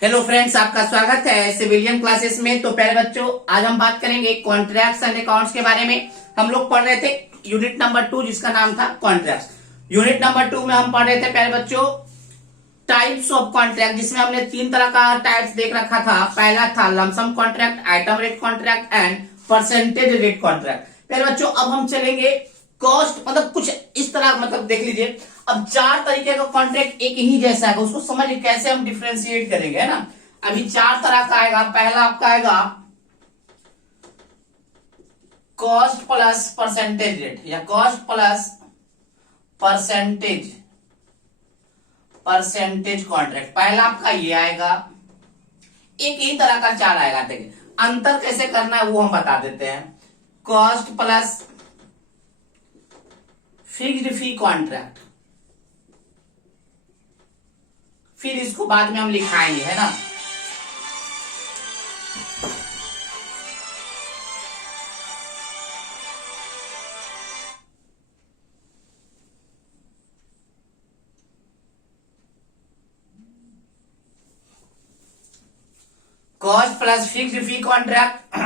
Hello friends, आपका स्वागत है सिविलियन क्लासेस में। तो पहले बच्चों, आज हम बात करेंगे कॉन्ट्रैक्ट्स एंड अकाउंट्स के बारे में। हम लोग पढ़ रहे थे यूनिट नंबर 2 जिसका नाम था कॉन्ट्रैक्ट्स। यूनिट नंबर 2 में हम पढ़ रहे थे पहले बच्चों टाइप्स ऑफ कॉन्ट्रैक्ट, जिसमें हमने 3 तरह का टाइप्स देख रखा था। पहला था lump sum contract, item rate contract and percentage rate contract. पहले बच्चों अब हम चलेंगे कॉस्ट, मतलब कुछ इस तरह, मतलब देख लीजिए अब 4 तरीके का कॉन्ट्रैक्ट एक ही जैसा है, उसको समझिए कैसे हम डिफ्रेंशिएट करेंगे, है ना। अभी 4 तरह का आएगा। पहला आपका आएगा कॉस्ट प्लस परसेंटेज रेट या cost plus percentage percentage contract. पहला आपका ये आएगा। एक ही तरह का 4 आएगा। देखिए अंतर कैसे करना है वो हम बता देते हैं। Cost plus fixed fee contract, फिर इसको बाद में हम लिखाएंगे, है ना। Cost plus fixed fee contract,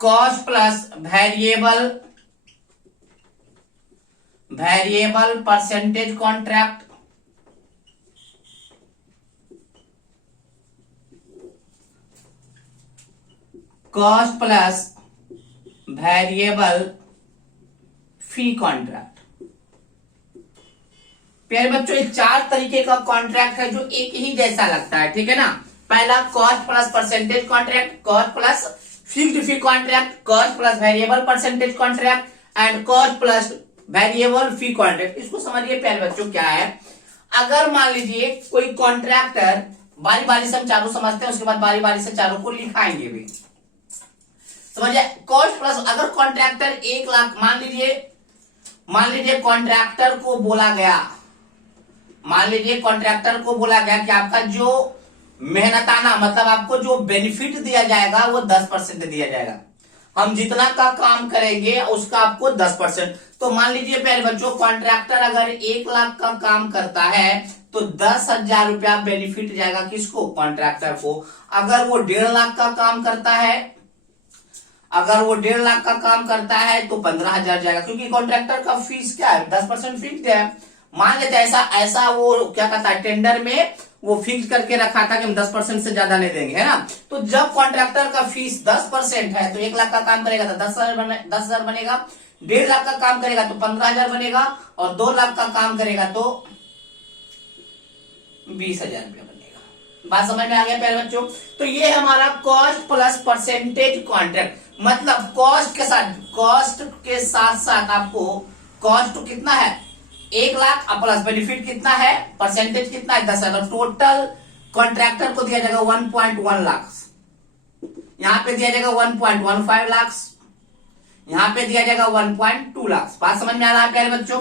cost plus variable percentage contract, cost plus variable fee contract. प्यारे बच्चों, ये 4 तरीके का कॉन्ट्रैक्ट है जो एक ही जैसा लगता है, ठीक है ना। पहला cost plus percentage contract, cost plus fixed fee contract, cost plus variable percentage contract and cost plus variable fee contract. इसको समझिए प्यारे बच्चों क्या है। अगर मान लीजिए कोई कॉन्ट्रैक्टर, बारी बारी से हम चारों समझते हैं, उसके बाद बारी बारी से चारों को लिखाएंगे भी, समझिए। कॉस्ट प्लस, अगर कॉन्ट्रैक्टर 1 लाख, मान लीजिए कॉन्ट्रैक्टर को बोला गया, कि आपका जो मेहनताना, मतलब आपको जो बेनिफिट दिया जाएगा वो 10% दिया जाएगा। हम जितना का काम करेंगे उसका आपको 10%। तो मान लीजिए प्यारे बच्चों, कॉन्ट्रैक्टर अगर 1 लाख का काम करता है तो 10,000 रुपया बेनिफिट जाएगा किसको? कॉन्ट्रैक्टर को। अगर वो 1.5 लाख का काम करता है, तो 15,000 जाएगा, क्योंकि कॉन्ट्रैक्टर का फीस क्या है? 10% फिक्स्ड है। मान लेते ऐसा वो क्या कहता है, टेंडर में वो फिक्स करके रखा था कि हम 10% से ज्यादा नहीं देंगे, है ना। तो जब कॉन्ट्रैक्टर का फीस 10% है तो 1 लाख का काम करेगा तो 10,000 बनेगा। 1.5 लाख का काम करेगा तो 15,000 बनेगा, और 2 लाख का काम करेगा तो 20,000 रुपया बनेगा। बात समझ में आ गया प्यारे बच्चों। तो ये हमारा कॉस्ट प्लस परसेंटेज कॉन्ट्रैक्ट, मतलब कॉस्ट के साथ साथ आपको कॉस्ट कितना है 1 लाख, प्लस बेनिफिट कितना है, परसेंटेज कितना है 10,000। टोटल कॉन्ट्रैक्टर को दिया जाएगा 1.1 लाख, यहां पे दिया जाएगा 1.15 लाख, यहां पे दिया जाएगा 1.2 लाख। बात समझ में आ रहा है प्यारे बच्चों।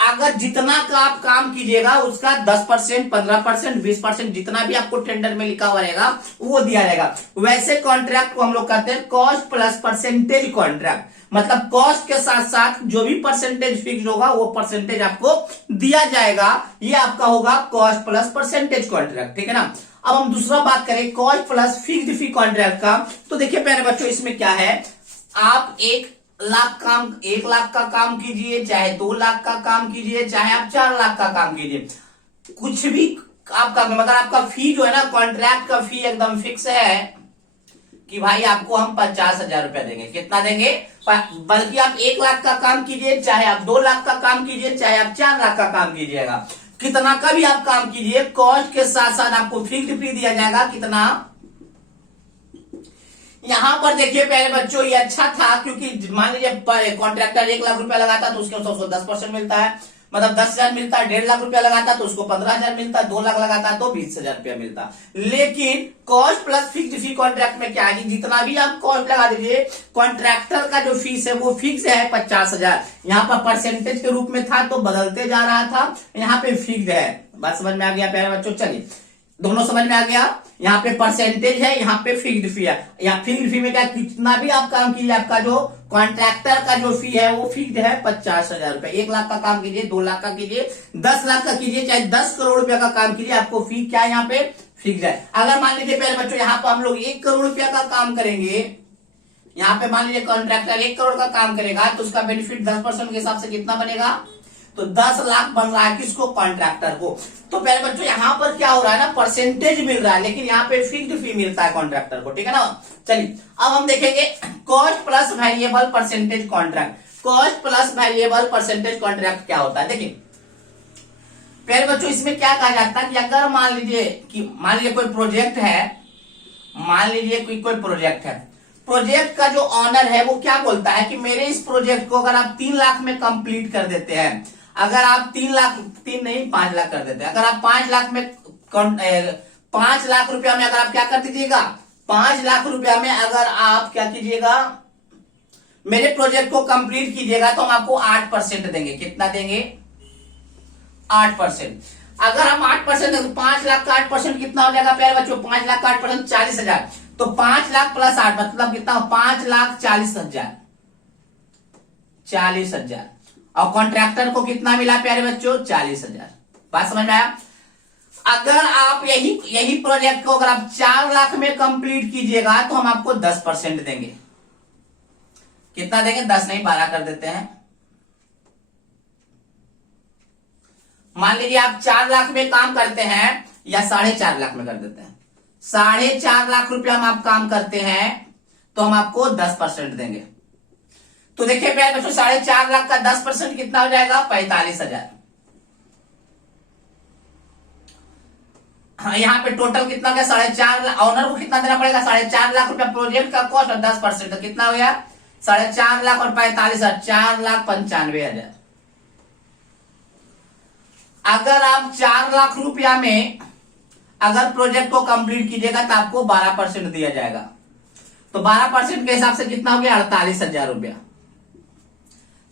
अगर जितना का आप काम कीजिएगा उसका 10%, 15%, 20%, जितना भी आपको टेंडर में लिखा हुआ रहेगा वो दिया जाएगा। वैसे कॉन्ट्रैक्ट को हम लोग कहते हैं कॉस्ट प्लस परसेंटेज कॉन्ट्रैक्ट, मतलब कॉस्ट के साथ साथ जो भी परसेंटेज फिक्स होगा वो परसेंटेज आपको दिया जाएगा। ये आपका होगा कॉस्ट प्लस परसेंटेज कॉन्ट्रैक्ट, ठीक है ना। अब हम दूसरा बात करें cost plus fixed fee contract का। तो देखिए प्यारे बच्चों, इसमें क्या है, आप 1 लाख का काम कीजिए, चाहे 2 लाख का काम कीजिए, चाहे आप 4 लाख का काम कीजिए, कुछ भी आपका, मगर आपका फी जो है ना, कॉन्ट्रैक्ट का फी एकदम फिक्स है कि भाई आपको हम 50,000 रुपया देंगे। कितना देंगे? बल्कि आप 1 लाख का काम कीजिए, चाहे आप 2 लाख का काम कीजिए, चाहे आप 4 लाख का काम कीजिएगा, कितना का भी आप काम कीजिए, कॉस्ट के साथ साथ आपको फिक्स्ड फी दिया जाएगा। कितना? यहां पर देखिए प्यारे बच्चों, ये अच्छा था, क्योंकि मान लीजिए कॉन्ट्रैक्टर 1 लाख रुपया लगाता तो उसके उसको 10% मिलता है, मतलब 10,000 मिलता है। 1.5 लाख रुपया लगाता तो उसको 15,000 मिलता है। 2 लाख लगाता तो 20,000 रुपया मिलता। लेकिन cost plus fixed fee contract में क्या है, जितना भी आप कॉस्ट लगा दीजिए, कॉन्ट्रैक्टर का जो फीस है वो फिक्स है 50,000। यहाँ पर परसेंटेज के रूप में था तो बदलते जा रहा था, यहाँ पे फिक्स है। बात समझ में आ गया प्यारे बच्चों? चलिए, दोनों समझ में आ गया। यहाँ पे परसेंटेज है, यहाँ पे फिक्स्ड फी है। यहाँ फिक्स्ड फी में क्या, कितना भी आप काम कीजिए, आपका जो कॉन्ट्रैक्टर का जो फी है वो फिक्स्ड है 50,000 रुपए। 1 लाख का काम कीजिए, 2 लाख का कीजिए, 10 लाख का कीजिए, चाहे 10 करोड़ रुपया का काम कीजिए, आपको फी क्या है यहाँ पे फिक्स्ड है। अगर मान लीजिए प्यारे बच्चों यहाँ पे हम लोग 1 करोड़ रुपया का काम करेंगे, यहाँ पे मान लीजिए कॉन्ट्रैक्टर 1 करोड़ का काम करेगा तो उसका बेनिफिट 10% के हिसाब से कितना बनेगा, तो 10 लाख बन रहा है किसको, कॉन्ट्रैक्टर को। तो प्यारे बच्चों यहाँ पर क्या हो रहा है ना, परसेंटेज मिल रहा है, लेकिन यहाँ पे फिक्स्ड फी मिलता है कॉन्ट्रैक्टर को, ठीक है ना। चलिए अब हम देखेंगे cost plus variable percentage contract. Cost plus variable percentage contract क्या होता है, देखिए प्यारे बच्चों इसमें क्या कहा जाता है कि अगर मान लीजिए कोई प्रोजेक्ट है, मान लीजिए कोई प्रोजेक्ट है, प्रोजेक्ट का जो ऑनर है वो क्या बोलता है कि मेरे इस प्रोजेक्ट को अगर आप 3 लाख में कंप्लीट कर देते हैं, अगर आप 5 लाख कर देते हैं, अगर आप 5 लाख में 5 लाख रुपया में अगर आप क्या कर दीजिएगा, 5 लाख रुपया में अगर आप क्या कीजिएगा, मेरे प्रोजेक्ट को कंप्लीट कीजिएगा तो हम आपको 8% देंगे। कितना देंगे, 8%। अगर हम 8% देंगे तो 5 लाख का 8% कितना हो जाएगा प्यारे बच्चों, 5 लाख का 8% 40,000। तो 5 लाख प्लस 8 मतलब कितना, 5,40,000, 40,000। और कॉन्ट्रैक्टर को कितना मिला प्यारे बच्चों, 40,000। बात समझ में आया। अगर आप यही प्रोजेक्ट को अगर आप 4 लाख में कंप्लीट कीजिएगा तो हम आपको 10% देंगे। कितना देंगे, 10 नहीं 12 कर देते हैं। मान लीजिए आप 4 लाख में काम करते हैं या 4.5 लाख में कर देते हैं, 4.5 लाख रुपया में आप काम करते हैं तो हम आपको 10% देंगे। तो देखिए प्यारे बच्चों 4.5 लाख का 10% कितना हो जाएगा, 45,000। यहाँ पे टोटल कितना हो गया, 4.5 लाख। ऑनर को कितना देना पड़ेगा, 4.5 लाख रुपया प्रोजेक्ट का कॉस्ट और 10% तो कितना हो गया, 4.5 लाख और 45,000, 4,95,000। अगर आप 4 लाख रुपया में अगर प्रोजेक्ट को कंप्लीट कीजिएगा तो आपको 12% दिया जाएगा। तो 12% के हिसाब से कितना हो गया, 48,000 रुपया।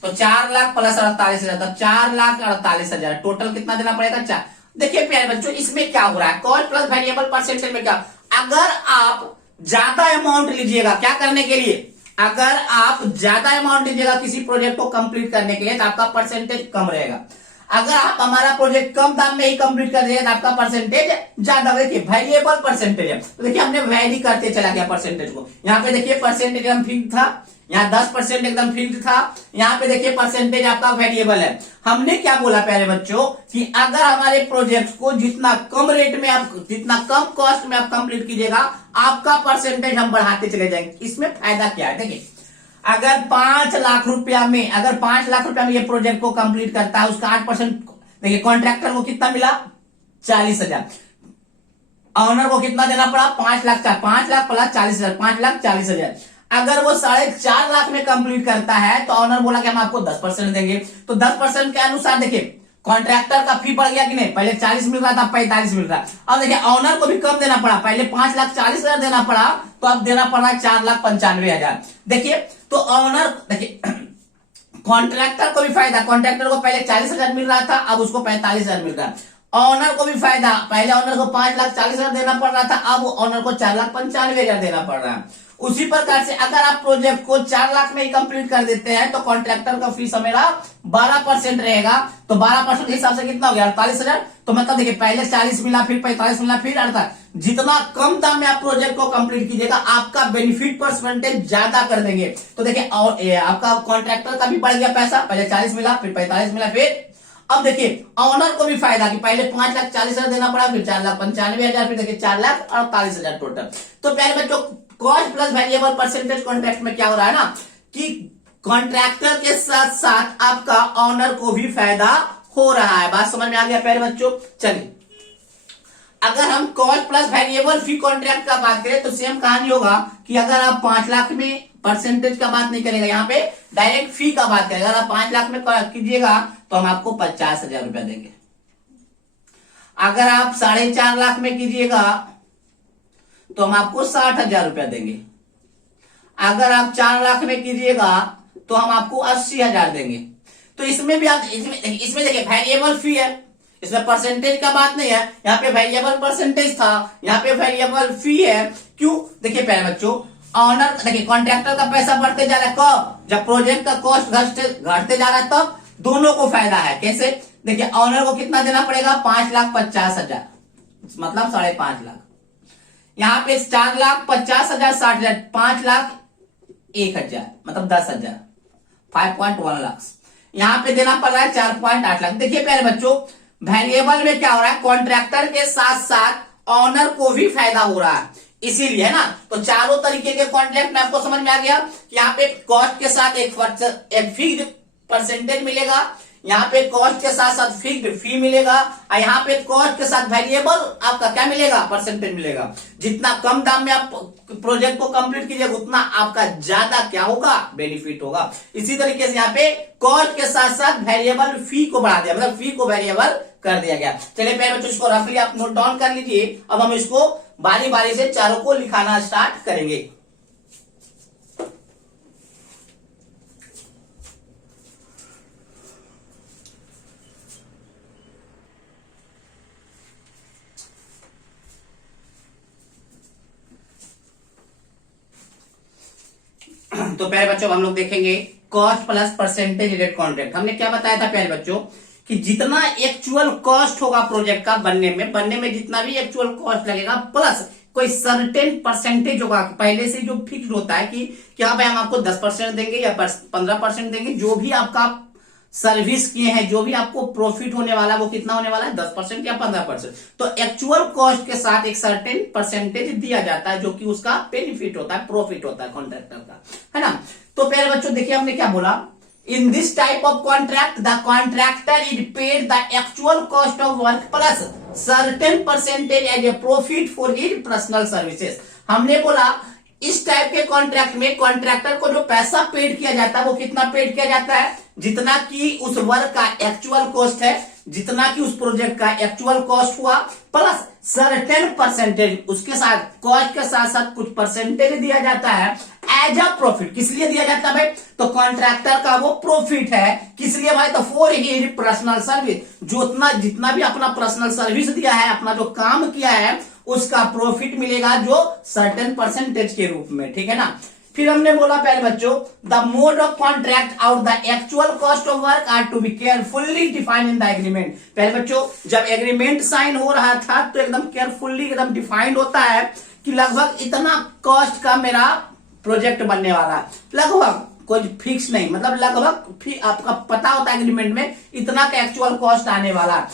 तो 4 लाख प्लस 48,000, तो 4,48,000 टोटल कितना देना पड़ेगा, 4। देखिए प्यारे बच्चों इसमें क्या हो रहा है, कॉस्ट प्लस वेरिएबल परसेंटेज में क्या, अगर आप ज्यादा अमाउंट लीजिएगा क्या करने के लिए, अगर आप ज्यादा अमाउंट लीजिएगा किसी प्रोजेक्ट को कंप्लीट करने के लिए तो आपका परसेंटेज कम रहेगा। अगर आप हमारा प्रोजेक्ट कम दाम में ही कंप्लीट कर दिए तो आपका परसेंटेज ज्यादा। देखिए वेरिएबल परसेंटेज है तो देखिए हमने वैरी करते चला गया परसेंटेज को। यहाँ पे देखिए परसेंटेज एकदम फिक्स था, यहाँ 10% एकदम फिक्स था, यहाँ पे देखिए परसेंटेज आपका वेरिएबल है। हमने क्या बोला प्यारे बच्चों कि अगर हमारे प्रोजेक्ट को जितना कम रेट में आप, जितना कम कॉस्ट में आप कंप्लीट कीजिएगा आपका परसेंटेज हम बढ़ाते चले जाएंगे। इसमें फायदा क्या है, देखिए अगर 5 लाख रुपया में, अगर 5 लाख रुपया में ये प्रोजेक्ट को कंप्लीट करता है उसका 8%, देखिए कॉन्ट्रैक्टर को कितना मिला, 40,000। ऑनर को कितना देना पड़ा, 5 लाख प्लस 40,000, 5,40,000। अगर वो 4.5 लाख में कंप्लीट करता है तो ऑनर बोला कि हम आपको 10% देंगे। तो 10% के अनुसार देखिए कॉन्ट्रैक्टर का फी बढ़ गया कि नहीं, पहले 40 मिल रहा था 45 मिल रहा है। अब देखिए ऑनर को भी कम देना पड़ा, पहले 5,40,000 देना पड़ा तो अब देना पड़ रहा है 4,95,000। देखिए तो ऑनर, देखिए कॉन्ट्रैक्टर को भी फायदा, कॉन्ट्रैक्टर को पहले 40,000 मिल रहा था अब उसको 45,000 मिल रहा है। ऑनर को भी फायदा, पहले ऑनर को 5,40,000 देना पड़ रहा था अब ऑनर को 4,95,000 देना पड़ रहा है। उसी प्रकार से अगर आप प्रोजेक्ट को 4 लाख में ही कंप्लीट कर देते हैं तो कॉन्ट्रैक्टर का फीस मेरा 12% रहेगा। तो 12% के हिसाब से कितना हो गया, 48,000। तो मतलब देखिए पहले 40 मिला फिर 45 मिला फिर 48। जितना कम दाम में आप प्रोजेक्ट को कंप्लीट कीजिएगा आपका बेनिफिट परसेंटेज ज्यादा कर देंगे। तो देखिए और आपका कॉन्ट्रैक्टर का भी बढ़ गया पैसा, पहले 40 मिला फिर 45 मिला फिर। अब देखिए ऑनर को भी फायदा कि पहले 5,40,000 देना पड़ा फिर 4,95,000 फिर देखिए 4,48,000 टोटल। तो प्यारे बच्चों cost plus variable percentage contract में क्या हो रहा है ना कि कॉन्ट्रैक्टर के साथ साथ आपका ऑनर को भी फायदा हो रहा है। बात समझ में आ गया प्यारे बच्चों। चलिए अगर हम cost plus variable fee contract का बात करें तो सेम कहानी होगा कि अगर आप 5 लाख में परसेंटेज का बात नहीं करेगा, यहाँ पे डायरेक्ट फी का बात करेगा। अगर आप 5 लाख में कीजिएगा तो हम आपको 50,000 रुपया देंगे। अगर आप 4.5 लाख में कीजिएगा तो हम आपको 60,000 रुपया देंगे। अगर आप 4 लाख में कीजिएगा तो हम आपको 80,000 देंगे। तो इसमें भी आप इसमें देखिए वेरिएबल फी है, इसमें परसेंटेज का बात नहीं है। यहाँ पे वेरिएबल परसेंटेज था, यहाँ पे वेरिएबल फी है। क्यों, देखिए प्यारे बच्चों ऑनर देखिए कॉन्ट्रैक्टर का पैसा बढ़ते जा रहा है कब, जब प्रोजेक्ट का कॉस्ट घटते जा रहा है तब दोनों को फायदा है। कैसे, देखिए ऑनर को कितना देना पड़ेगा, 5,50,000 मतलब 5.5 लाख, यहाँ पे 4,50,000 60,000 5,01,000 मतलब 10,000 5.1 लाख, यहाँ पे देना पड़ रहा है 4.8 लाख। देखिए प्यारे बच्चों वेरिएबल में क्या हो रहा है, कॉन्ट्रैक्टर के साथ साथ ऑनर को भी फायदा हो रहा है, इसीलिए है ना। तो चारों तरीके के कॉन्ट्रैक्ट में आपको समझ में आ गया कि यहाँ पे कॉस्ट के साथ एक फिक्स्ड परसेंटेज मिलेगा, यहाँ पे कॉस्ट के साथ साथ फिक्स्ड फी मिलेगा, और यहाँ पे कॉस्ट के साथ वेरिएबल आपका क्या मिलेगा, परसेंटेज मिलेगा। जितना कम दाम में आप प्रोजेक्ट को कंप्लीट कीजिएगा उतना आपका ज्यादा क्या होगा, बेनिफिट होगा। इसी तरीके से यहाँ पे कॉस्ट के साथ साथ वेरिएबल फी को बढ़ा दिया, मतलब फी को वेरिएबल कर दिया गया। चलिए प्यारे बच्चों इसको रफली आप नोट डाउन कर लीजिए। अब हम इसको बारी बारी से चारों को लिखाना स्टार्ट करेंगे। तो प्यारे बच्चों हम लोग देखेंगे cost plus percentage rate contract. हमने क्या बताया था प्यारे बच्चों कि जितना एक्चुअल कॉस्ट होगा प्रोजेक्ट का बनने में जितना भी एक्चुअल कॉस्ट लगेगा प्लस कोई सर्टेन परसेंटेज होगा, पहले से जो फिक्स होता है कि क्या भाई हम आपको 10% देंगे या 15% देंगे, जो भी आपका सर्विस किए हैं, जो भी आपको प्रॉफिट होने वाला है वो कितना होने वाला है, 10% या 15%। तो एक्चुअल कॉस्ट के साथ एक सर्टेन परसेंटेज दिया जाता है जो कि उसका बेनिफिट होता है, प्रॉफिट होता है कॉन्ट्रैक्टर का, है ना। तो प्यारे बच्चों देखिए हमने क्या बोला, in this type of contract the contractor is paid the actual cost of work plus certain percentage as a profit for his personal services. हमने बोला इस टाइप के कॉन्ट्रैक्ट में कॉन्ट्रैक्टर को जो पैसा पेड किया जाता है वो कितना पेड किया जाता है, जितना कि उस वर्क का एक्चुअल कॉस्ट है, जितना कि उस प्रोजेक्ट का एक्चुअल कॉस्ट हुआ प्लस सर्टेन परसेंटेज, उसके साथ कॉस्ट के साथ साथ कुछ परसेंटेज दिया जाता है एज अ प्रॉफिट। किस लिए दिया जाता है भाई, तो कॉन्ट्रैक्टर का वो प्रॉफिट है, किस लिए भाई, तो फॉर हिज पर्सनल सर्विस, जो जितना भी अपना पर्सनल सर्विस दिया है, अपना जो काम किया है उसका प्रॉफिट मिलेगा जो सर्टेन परसेंटेज के रूप में, ठीक है ना। फिर हमने बोला पहले बच्चों द मोड ऑफ कॉन्ट्रैक्ट और the actual cost of work are to be carefully defined in the agreement. पहले बच्चों जब एग्रीमेंट साइन हो रहा था तो एकदम केयरफुली एकदम डिफाइंड होता है कि लगभग इतना कॉस्ट का मेरा प्रोजेक्ट बनने वाला है, लगभग कोई फिक्स नहीं, मतलब लगभग आपका पता होता है एग्रीमेंट में इतना का एक्चुअल कॉस्ट आने वाला।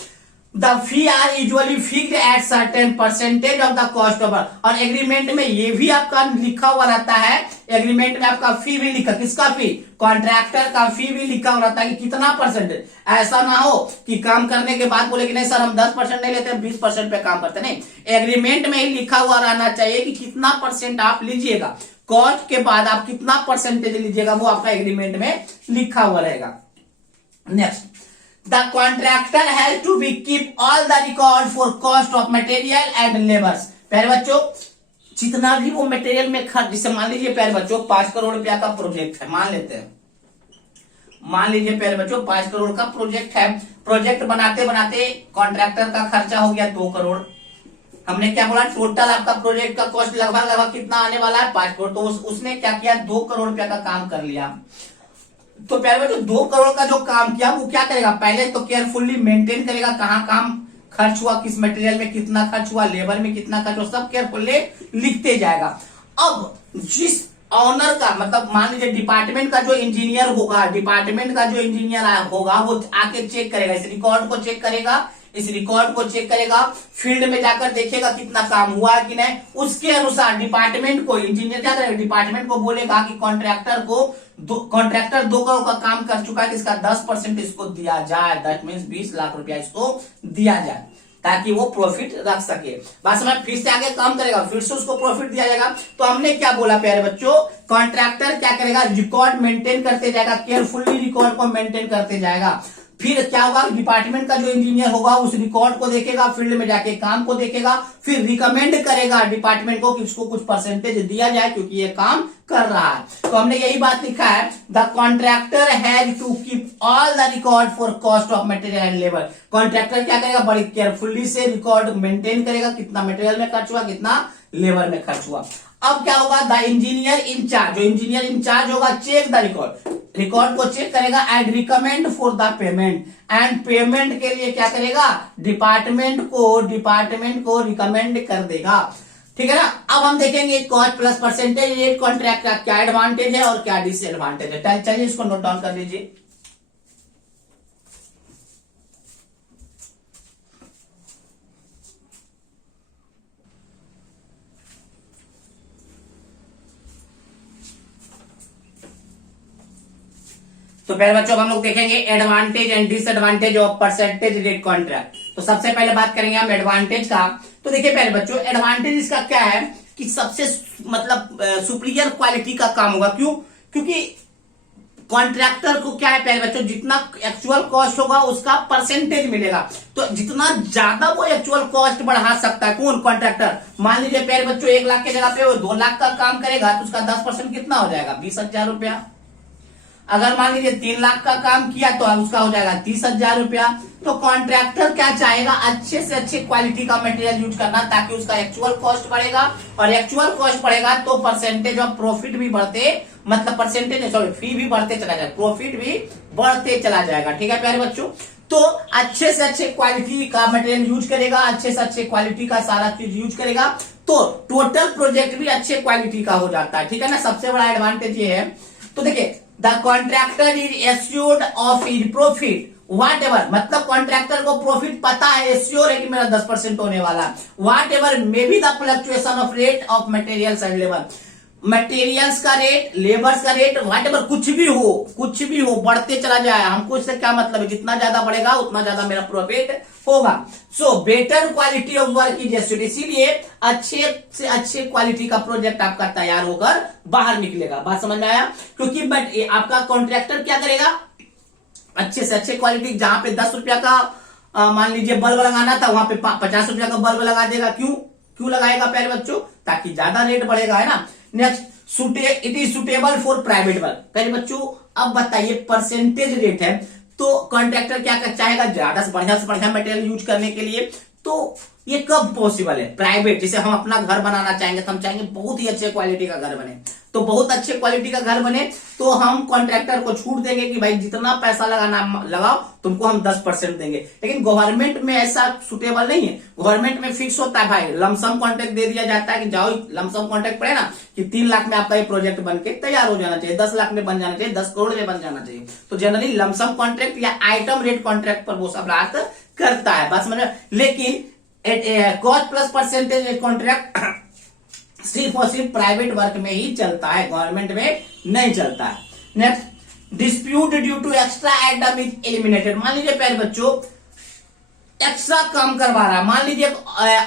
The fee are usually fixed at certain percentage of the cost of, और एग्रीमेंट में ये भी आपका लिखा हुआ रहता है, एग्रीमेंट में आपका फी भी लिखा, किसका फी, कॉन्ट्रैक्टर का फी भी लिखा हुआ रहता है कि कितना परसेंटेज। ऐसा ना हो कि काम करने के बाद बोले कि नहीं सर हम 10% नहीं लेते, 20% पे काम करते, नहीं, एग्रीमेंट में ही लिखा हुआ रहना चाहिए कि कितना परसेंट आप लीजिएगा, कॉस्ट के बाद आप कितना परसेंटेज लीजिएगा वो आपका एग्रीमेंट में लिखा हुआ रहेगा। Next The contractor has to be keep all the record for cost of material and labors। प्यारे बच्चों जितना भी वो मटेरियल में खर्च, जिसे मान लीजिए प्यारे बच्चों 5 करोड़ रुपया का प्रोजेक्ट है, मान लेते हैं, मान लीजिए प्यारे बच्चों 5 करोड़ का प्रोजेक्ट है, प्रोजेक्ट बनाते बनाते कॉन्ट्रैक्टर का खर्चा हो गया 2 करोड़। हमने क्या बोला, टोटल आपका प्रोजेक्ट का कॉस्ट लगभग कितना आने वाला है, 5 करोड़। तो उसने क्या किया, 2 करोड़ रुपया का काम कर लिया। तो प्यारे बच्चों 2 करोड़ का जो काम किया वो क्या करेगा, पहले तो केयरफुली मेंटेन करेगा कहाँ काम खर्च हुआ, किस मटेरियल में कितना खर्च हुआ, लेबर में कितना खर्च हुआ, सब केयरफुली लिखते जाएगा। अब जिस ऑनर का मतलब मान लीजिए डिपार्टमेंट का जो इंजीनियर होगा, डिपार्टमेंट का जो इंजीनियर होगा वो आके चेक करेगा, इस रिकॉर्ड को चेक करेगा, इस रिकॉर्ड को चेक करेगा, फील्ड में जाकर देखेगा कितना काम हुआ कि नहीं, उसके अनुसार डिपार्टमेंट को, इंजीनियर क्या करेगा, डिपार्टमेंट को बोलेगा कि कॉन्ट्रैक्टर 2 करोड़ का काम कर चुका है, इसका 10% इसको दिया जाए, दैट मीन्स 20 लाख रुपया इसको दिया जाए ताकि वो प्रॉफिट रख सके। बात समझ, फिर से आगे काम करेगा, फिर से उसको प्रॉफिट दिया जाएगा। तो हमने क्या बोला प्यारे बच्चों, कॉन्ट्रैक्टर क्या करेगा, रिकॉर्ड मेंटेन करते जाएगा, केयरफुली रिकॉर्ड को मेंटेन करते जाएगा। फिर क्या होगा, डिपार्टमेंट का जो इंजीनियर होगा उस रिकॉर्ड को देखेगा, फील्ड में जाके काम को देखेगा, फिर रिकमेंड करेगा डिपार्टमेंट को कि उसको कुछ परसेंटेज दिया जाए क्योंकि ये काम कर रहा है। तो हमने यही बात लिखा है, the contractor has to keep all the record for cost of material and labour. Contractor क्या करेगा, बड़ी केयरफुली से रिकॉर्ड मेंटेन करेगा, कितना मटेरियल में खर्च हुआ, कितना लेबर में खर्च हुआ। अब क्या होगा, द इंजीनियर इंचार्ज, जो इंजीनियर इंचार्ज होगा, चेक द रिकॉर्ड, रिकॉर्ड को चेक करेगा and recommend for the payment, and payment के लिए क्या करेगा, डिपार्टमेंट को रिकमेंड कर देगा। ठीक है ना। अब हम देखेंगे cost plus percentage rate contract का क्या एडवांटेज है और क्या डिसएडवांटेज है। चलिए इसको नोट डाउन कर लीजिए। तो पहले बच्चों हम लोग देखेंगे advantage and disadvantage of percentage rate contract. तो सबसे पहले बात करेंगे हम एडवांटेज का। तो देखिए पहले बच्चों एडवांटेज इसका क्या है कि सबसे मतलब सुपीरियर क्वालिटी का काम होगा। क्यों? क्योंकि कॉन्ट्रैक्टर को क्या है पहले बच्चों, जितना एक्चुअल कॉस्ट होगा उसका परसेंटेज मिलेगा। तो जितना ज्यादा वो एक्चुअल कॉस्ट बढ़ा सकता है कौन, कॉन्ट्रैक्टर। मान लीजिए पहले बच्चों 1 लाख की जगह पे वो 2 लाख का काम करेगा तो उसका 10% कितना हो जाएगा, 20,000 रुपया। अगर मान लीजिए 3 लाख का काम किया तो उसका हो जाएगा 30,000 रुपया। तो कॉन्ट्रैक्टर क्या चाहेगा, अच्छे से अच्छे क्वालिटी का मटेरियल यूज करना ताकि उसका एक्चुअल कॉस्ट बढ़ेगा, और एक्चुअल कॉस्ट बढ़ेगा तो परसेंटेज ऑफ प्रॉफिट भी बढ़ते, मतलब परसेंटेज सॉरी फी भी बढ़ते चला जाएगा, प्रॉफिट भी बढ़ते चला जाएगा। ठीक है प्यारे बच्चों। तो अच्छे से अच्छे क्वालिटी का मटेरियल यूज करेगा, अच्छे से अच्छे क्वालिटी का सारा चीज यूज करेगा तो टोटल प्रोजेक्ट भी अच्छे क्वालिटी का हो जाता है। ठीक है ना। सबसे बड़ा एडवांटेज ये है। तो देखिए the contractor is assured of is profit whatever, मतलब कॉन्ट्रैक्टर को प्रॉफिट पता है, एश्योर है कि मेरा 10% होने वाला, whatever may be the fluctuation of rate of materials and labour, materials का रेट, लेबर्स का रेट, वाट एवर कुछ भी हो बढ़ते चला जाए, हमको इससे क्या मतलब है, जितना ज्यादा बढ़ेगा उतना ज्यादा मेरा प्रॉफिट होगा। So better quality of work is assured, इसीलिए अच्छे से अच्छे क्वालिटी का प्रोजेक्ट आपका तैयार होकर बाहर निकलेगा। बात समझ में आया? क्योंकि बट आपका कॉन्ट्रैक्टर क्या करेगा, अच्छे से अच्छे क्वालिटी, जहां पे 10 रुपया का मान लीजिए बल्ब लगाना था वहां पे 50 रुपया का बल्ब लगा देगा। क्यों लगाएगा प्यारे बच्चों, ताकि ज्यादा रेट बढ़ेगा, है ना। Next it is suitable for private work. प्यारे बच्चों अब बताइए परसेंटेज रेट है तो कॉन्ट्रैक्टर क्या चाहेगा, ज्यादा से बढ़िया मटेरियल यूज करने के लिए। तो ये कब पॉसिबल है, प्राइवेट, जैसे हम अपना घर बनाना चाहेंगे तो हम चाहेंगे बहुत ही अच्छे क्वालिटी का घर बने, तो बहुत अच्छे क्वालिटी का घर बने तो हम कॉन्ट्रैक्टर को छूट देंगे कि भाई जितना पैसा लगाना लगाओ, तुमको हम 10% देंगे। लेकिन गवर्नमेंट में ऐसा सुटेबल नहीं है। गवर्नमेंट में फिक्स होता है भाई, लमसम कॉन्ट्रैक्ट दे दिया जाता है कि जाओ, लमसम कॉन्ट्रैक्ट पड़े ना कि 3 लाख में आपका ये प्रोजेक्ट बन के तैयार हो जाना चाहिए, 10 लाख में बन जाना चाहिए, 10 करोड़ में बन जाना चाहिए। तो जनरली लमसम कॉन्ट्रैक्ट या आइटम रेट कॉन्ट्रैक्ट पर वो सब बात करता है, बात समझ। लेकिन कॉस्ट प्लस परसेंटेज कॉन्ट्रैक्ट सिर्फ और सिर्फ प्राइवेट वर्क में ही चलता है, गवर्नमेंट में नहीं चलता है। Next dispute due to extra item is eliminated. मान लीजिए प्यारे बच्चों एक्स्ट्रा काम करवा रहा है, मान लीजिए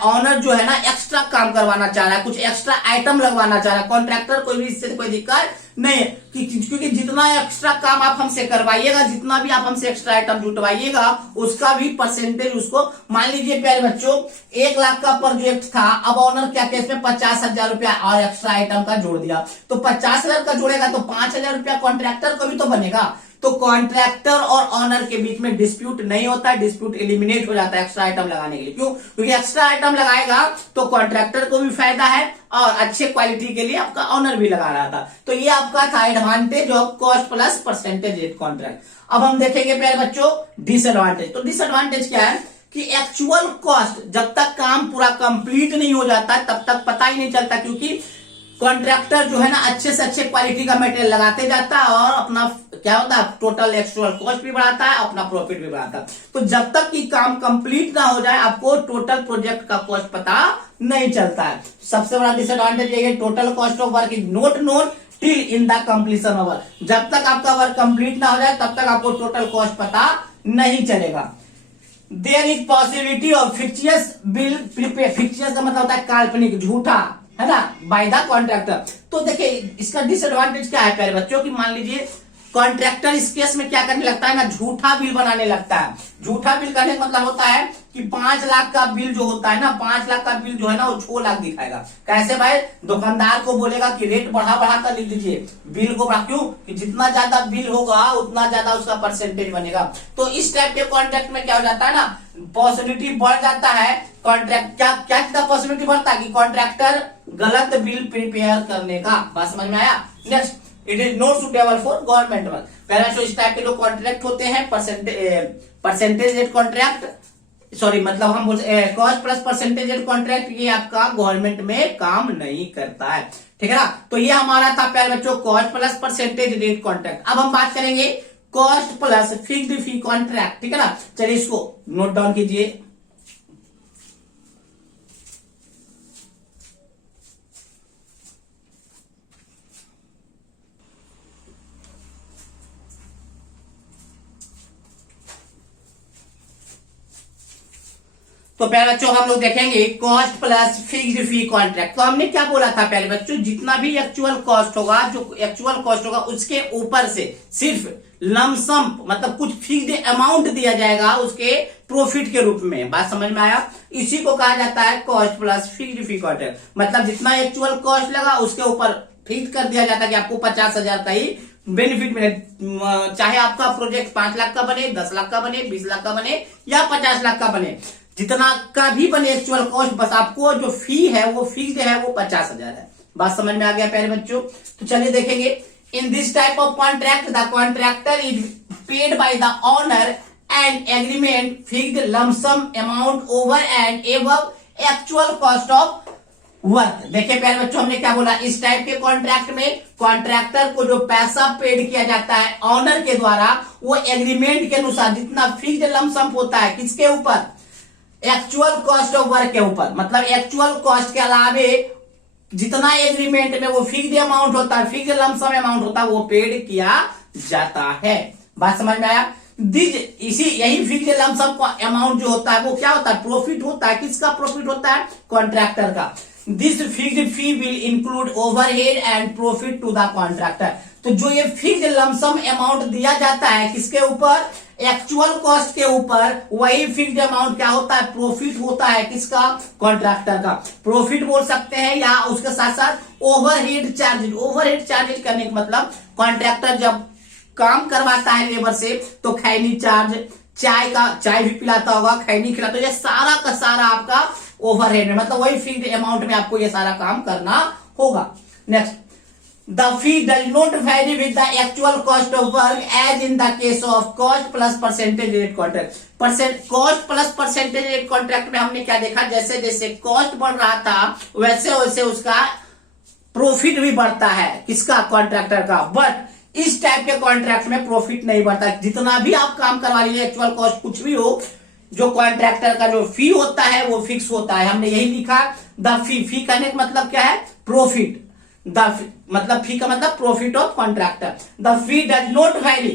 ऑनर जो है ना एक्स्ट्रा काम करवाना चाह रहा है, कुछ एक्स्ट्रा आइटम लगवाना चाह रहा है, कॉन्ट्रैक्टर को भी इससे कोई दिक्कत नहीं है क्योंकि जितना एक्स्ट्रा काम आप हमसे करवाइएगा, जितना भी आप हमसे एक्स्ट्रा आइटम जुटवाइएगा उसका भी परसेंटेज उसको, मान लीजिए प्यारे बच्चों 1 लाख का प्रोजेक्ट था, अब ऑनर क्या कहते हैं 50,000 रुपया और एक्स्ट्रा आइटम का जोड़ दिया, तो 50,000 का जोड़ेगा तो 5,000 रुपया कॉन्ट्रैक्टर को भी तो बनेगा। तो कॉन्ट्रैक्टर और ऑनर के बीच में डिस्प्यूट नहीं होता है, डिस्प्यूट एलिमिनेट हो जाता है एक्स्ट्रा आइटम लगाने के लिए। क्यों? क्योंकि एक्स्ट्रा आइटम लगाएगा तो कॉन्ट्रैक्टर को भी फायदा है और अच्छे क्वालिटी के लिए आपका ऑनर भी लगा रहा था। तो ये आपका था advantage of cost plus percentage rate contract. अब हम देखेंगे प्यारे बच्चों डिसएडवांटेज। तो डिसएडवांटेज क्या है कि एक्चुअल कॉस्ट जब तक काम पूरा कंप्लीट नहीं हो जाता तब तक पता ही नहीं चलता, क्योंकि कॉन्ट्रैक्टर जो है ना अच्छे से अच्छे क्वालिटी का मटेरियल लगाते जाता है और अपना क्या होता है टोटल एक्चुअल कॉस्ट भी बढ़ाता है, अपना प्रॉफिट भी बढ़ाता है। तो जब तक कि काम कंप्लीट ना हो जाए आपको टोटल प्रोजेक्ट का कॉस्ट पता नहीं चलता है। सबसे बड़ा डिसएडवांटेज ये है total cost of work is not known till in the completion of work. जब तक आपका वर्क कंप्लीट ना हो जाए तब तक आपको टोटल कॉस्ट पता नहीं चलेगा। There is possibility of fictitious bill prepare. Fictitious का मतलब होता है काल्पनिक, झूठा, है ना, बाय द कॉन्ट्रैक्टर। तो देखिए इसका डिसएडवांटेज क्या है प्यारे बच्चों की मान लीजिए कॉन्ट्रैक्टर इस केस में क्या करने लगता है ना, झूठा बिल बनाने लगता है। झूठा बिल करने का मतलब होता है कि 5 लाख का बिल जो होता है ना, 5 लाख का बिल जो है ना वो 6 लाख दिखाएगा। कैसे भाई, दुकानदार को बोलेगा कि रेट बढ़ा बढ़ा कर लिख दीजिए, बिल को बढ़ा, क्यों कि जितना ज्यादा बिल होगा उतना ज्यादा उसका परसेंटेज बनेगा। तो इस टाइप के कॉन्ट्रैक्ट में क्या हो जाता है ना, पॉसिबिलिटी बढ़ जाता है। कॉन्ट्रैक्ट क्या क्या पॉसिबिलिटी बढ़ता है कि कॉन्ट्रैक्टर गलत बिल प्रिपेयर करने का। बात समझ में आया। Next, it is not suitable for government work. पहला जो इस टाइप के जो कॉन्ट्रैक्ट होते हैं परसेंटेज रेट कॉन्ट्रैक्ट, सॉरी मतलब हम बोलते cost plus percentage rate contract, ये आपका गवर्नमेंट में काम नहीं करता है। ठीक है ना। तो ये हमारा था पहले बच्चों cost plus percentage rate contract. अब हम बात करेंगे cost plus fixed fee contract. ठीक है ना। चलिए इसको नोट डाउन कीजिए। तो पहले बच्चों हम लोग देखेंगे cost plus fixed fee contract. तो हमने क्या बोला था पहले बच्चों, जितना भी एक्चुअल कॉस्ट होगा, जो एक्चुअल कॉस्ट होगा उसके ऊपर से सिर्फ लमसम मतलब कुछ फिक्स्ड अमाउंट दिया जाएगा उसके प्रॉफिट के रूप में। बात समझ में आया। इसी को कहा जाता है cost plus fixed fee contract. मतलब जितना एक्चुअल कॉस्ट लगा उसके ऊपर फिक्स कर दिया जाता है कि आपको 50,000 का ही बेनिफिट मिले, चाहे आपका प्रोजेक्ट 5 लाख का बने, 10 लाख का बने, 20 लाख का बने या 50 लाख का बने, जितना का भी बने एक्चुअल कॉस्ट, बस आपको जो फी है वो फिक्स्ड है, वो 50,000 है। बात समझ में आ गया प्यारे बच्चों। तो चलिए देखेंगे, इन this type of contract the contractor is paid by the owner and agreement fixed lump sum amount over and above actual cost of work. देखिए प्यारे बच्चों, हमने क्या बोला, इस टाइप के कॉन्ट्रैक्ट में कॉन्ट्रैक्टर को जो पैसा पेड किया जाता है ऑनर के द्वारा, वो एग्रीमेंट के अनुसार जितना फिक्स्ड लमसम होता है किसके ऊपर, एक्चुअल कॉस्ट ऑफ वर्क के ऊपर। मतलब एक्चुअल कॉस्ट के अलावे जितना एग्रीमेंट में वो फिक्स्ड अमाउंट होता है, फिक्स्ड लमसम अमाउंट होता है, वो पेड किया जाता है। बात समझ में आया। यही फिक्स्ड लमसम अमाउंट जो होता है वो क्या होता है, प्रॉफिट होता है। किसका प्रॉफिट होता है, कॉन्ट्रैक्टर का। This fixed fee will include overhead and profit to the contractor. तो जो ये फिक्स्ड लमसम अमाउंट दिया जाता है किसके ऊपर, एक्चुअल कॉस्ट के ऊपर, वही फिक्स्ड अमाउंट क्या होता है, प्रॉफिट होता है। किसका, कॉन्ट्रैक्टर का। प्रॉफिट बोल सकते हैं या उसके साथ साथ ओवरहेड चार्जेज। ओवरहेड चार्जेज करने का मतलब कॉन्ट्रैक्टर जब काम करवाता है लेबर से तो खैनी चार्ज, चाय भी पिलाता होगा, खैनी खिलाता, ये सारा का सारा आपका ओवरहेड है। मतलब वही फिक्स्ड अमाउंट में आपको ये सारा काम करना होगा। Next, the fee does not vary with the actual cost of work as in the case of cost plus percentage rate contract। cost plus percentage rate contract में हमने क्या देखा, जैसे जैसे कॉस्ट बढ़ रहा था वैसे वैसे उसका प्रॉफिट भी बढ़ता है। किसका, कॉन्ट्रैक्टर का। बट इस टाइप के कॉन्ट्रैक्ट में प्रॉफिट नहीं बढ़ता। जितना भी आप काम करवा लीजिए, एक्चुअल कॉस्ट कुछ भी हो, जो कॉन्ट्रैक्टर का जो फी होता है वो फिक्स होता है। हमने यही लिखा, द फी करने का मतलब क्या है, प्रॉफिट। मतलब फी का मतलब profit of contractor. The fee does not vary,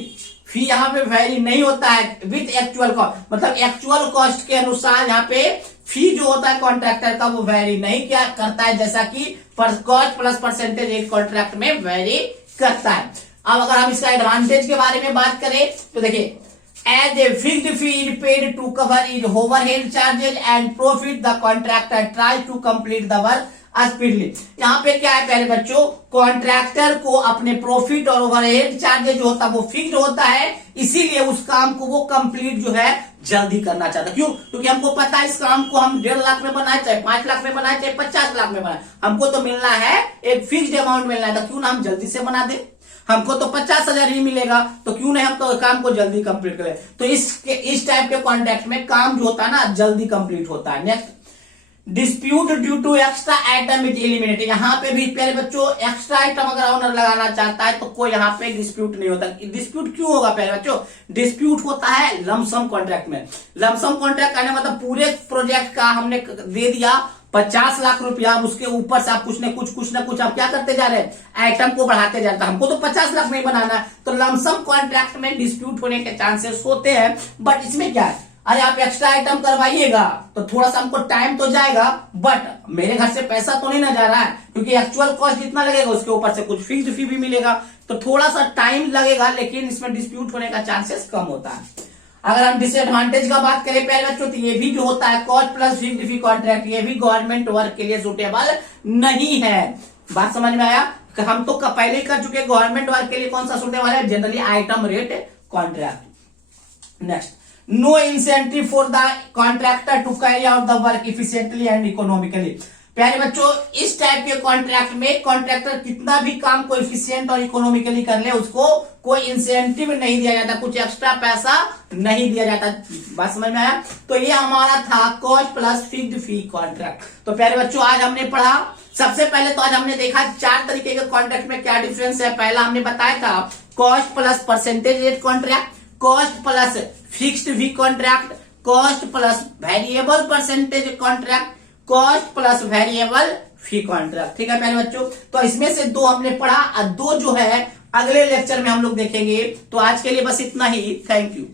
fee यहाँ पे वैरी नहीं होता है विथ एक्चुअल कॉस्ट। मतलब एक्चुअल कॉस्ट के अनुसार यहाँ पे फी जो होता है कॉन्ट्रैक्टर का वो वैरी नहीं क्या करता है, जैसा कि cost plus percentage rate contract में वैरी करता है। अब अगर हम इसका एडवांटेज के बारे में बात करें तो देखिए, as a fixed fee is paid to cover its overhead charges and profit, the contractor tries to complete the work speedily. यहाँ पे क्या है पहले बच्चों, कॉन्ट्रैक्टर को अपने प्रॉफिट और ओवरहेड चार्जेज जो होता है वो फिक्स्ड होता है, इसीलिए उस काम को वो कंप्लीट जो है जल्दी करना चाहता है। क्यों, क्योंकि हमको पता है इस काम को हम 1.5 लाख में बनाए, चाहे 5 लाख में बनाए, चाहे 50 लाख में बनाए, हमको तो मिलना है एक फिक्स्ड अमाउंट मिलना है। तो क्यों ना हम जल्दी से बना दे, हमको तो 50,000 ही मिलेगा, तो क्यों नहीं हम तो काम को जल्दी कंप्लीट करें। तो इस टाइप के कॉन्ट्रैक्ट में काम जो होता है ना जल्दी कंप्लीट होता है। Next, dispute due to extra item is eliminated. यहाँ पे भी प्यारे बच्चों एक्स्ट्रा आइटम अगर ओनर लगाना चाहता है तो कोई यहाँ पे डिस्प्यूट नहीं होता। डिस्प्यूट क्यों होगा प्यारे बच्चों, डिस्प्यूट होता है लमसम कॉन्ट्रैक्ट में। लमसम कॉन्ट्रैक्ट करने मतलब पूरे प्रोजेक्ट का हमने दे दिया 50 लाख रुपया, उसके ऊपर से आप कुछ न कुछ आप क्या करते जा रहे हैं, आइटम को बढ़ाते जा रहे हैं। हमको तो 50 लाख में ही बनाना है, तो लमसम कॉन्ट्रैक्ट में डिस्प्यूट होने के चांसेस होते हैं। बट इसमें क्या है, अरे आप एक्स्ट्रा आइटम करवाइएगा तो थोड़ा सा हमको टाइम तो जाएगा, बट मेरे घर से पैसा तो नहीं ना जा रहा है, क्योंकि एक्चुअल कॉस्ट जितना लगेगा उसके ऊपर से कुछ फिक्स्ड फी भी मिलेगा, तो थोड़ा सा टाइम लगेगा, लेकिन इसमें डिस्प्यूट होने का चांसेस कम होता है। अगर हम डिसएडवांटेज का बात करें प्यारे बच्चों, तो ये भी जो होता है cost plus fixed fee contract, ये भी गवर्नमेंट वर्क के लिए सुटेबल नहीं है। बात समझ में आया? हम तो पहले ही कर चुके, गवर्नमेंट वर्क के लिए कौन सा सुटेबल है? Generally item rate contract. Next, no incentive for the contractor to carry out the work efficiently and economically. प्यारे बच्चों, इस टाइप के कॉन्ट्रैक्ट में कॉन्ट्रैक्टर कितना भी काम को इफिशिएंट और इकोनॉमिकली कर ले, उसको कोई इंसेंटिव नहीं दिया जाता, कुछ एक्स्ट्रा पैसा नहीं दिया जाता। बात समझ में आया? तो ये हमारा था cost plus fixed fee contract. तो प्यारे बच्चों, आज हमने पढ़ा, सबसे पहले तो आज हमने देखा 4 तरीके के कॉन्ट्रैक्ट में क्या डिफरेंस है। पहला हमने बताया था cost plus percentage rate contract, cost plus fixed fee contract, cost plus variable percentage contract, cost plus variable fee contract. ठीक है प्यारे बच्चों, तो इसमें से 2 हमने पढ़ा और 2 जो है अगले लेक्चर में हम लोग देखेंगे। तो आज के लिए बस इतना ही। Thank you.